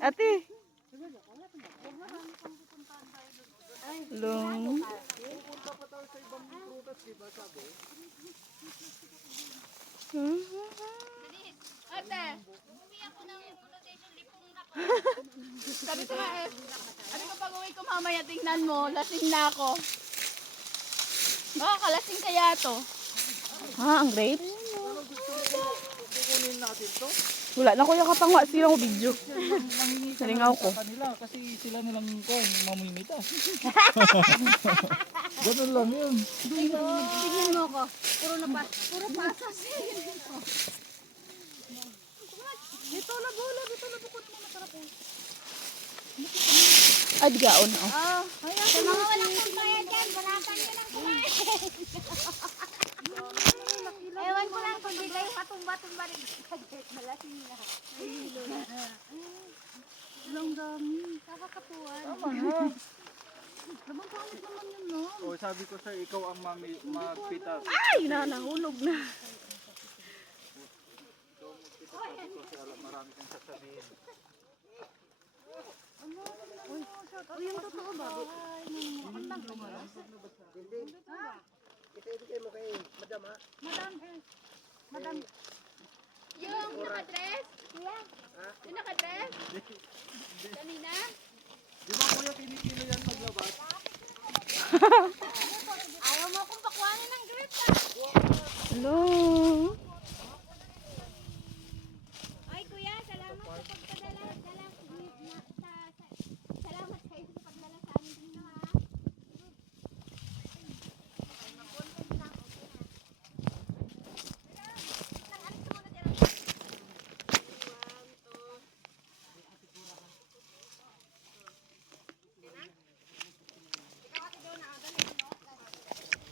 Ate. Long. Ate, umiyak ko ng location lipong na ko. Sabi ko nga ano ko pag uwi ko mamaya tingnan mo, lasing na ako. Makakalasing kaya to. Ha, ang grapes? Kukunin natin to. Wala na kuya kapangwa silang video. Nalingaw ko. Kanila kasi sila nilang mamimita. Ganun lang yun. Tingnan mo ko. Puro pasas. Dito na bola, dito na bukod mo masarap eh. Ay, gaon. Oh. Sa mga walang pambayad yan, banatan nyo lang kumain. Ewan ko lang kung di kayo patumba-tumba rin. Malasing na. Nahihilo na. Walang dami. Kakakatuwan. Tama na. Labang pangit naman yun, no? O sabi ko sa ikaw ang magpita. Ay, nahulog na. Marami kang sasabihin. Uy, yung totoo ba? Madam. Yung nakadress? Yung nakadress? Kanina? Di ba kuya pinipilo yan maglabas? Ayaw mo akong pakuhanin ng grip Hello. Ay kuya, salamat sa pagpadala. Salamat kayo sa pagdala sa amin dito ha.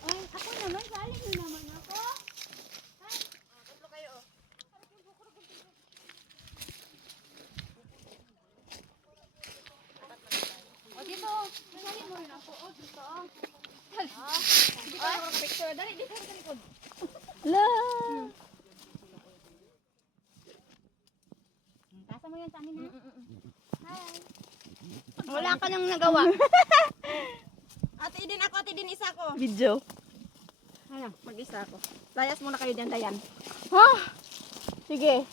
Ay, ako naman, saling nyo naman ako. Tatlo kayo oh. O dito, masali mo rin ako. O dito. Hindi ka ako picture. Dali, dito sa likod. Hello. Kasa mo yan sa amin ha? Hi. Wala ka nang nagawa. Ate din ako, ate din isa ko. Video. Ano, mag-isa ako. Layas muna kayo diyan, Dayan. Ha? Sige.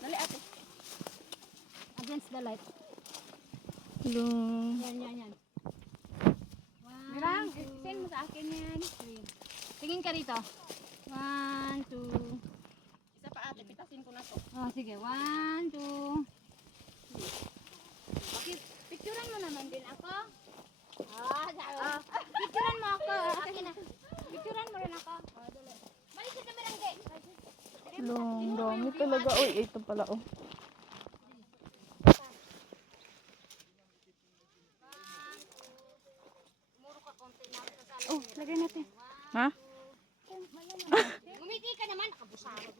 Dali ate. Against the light. Hello. Yan. Mirang, send mo sa akin yan. Tingin ka rito. 1, 2. Isa pa ate, pitasin ko na to. Oh, sige. 1, 2. Picturean mo naman din ako. Picturean mo ako. Akin na. Picturean mo rin ako. Balik sa kamerang gay. Hello. Dami talaga. Uy, ito pala oh. Oh, lagay natin. Ha? Ngumiti ka naman. Nakabusaro.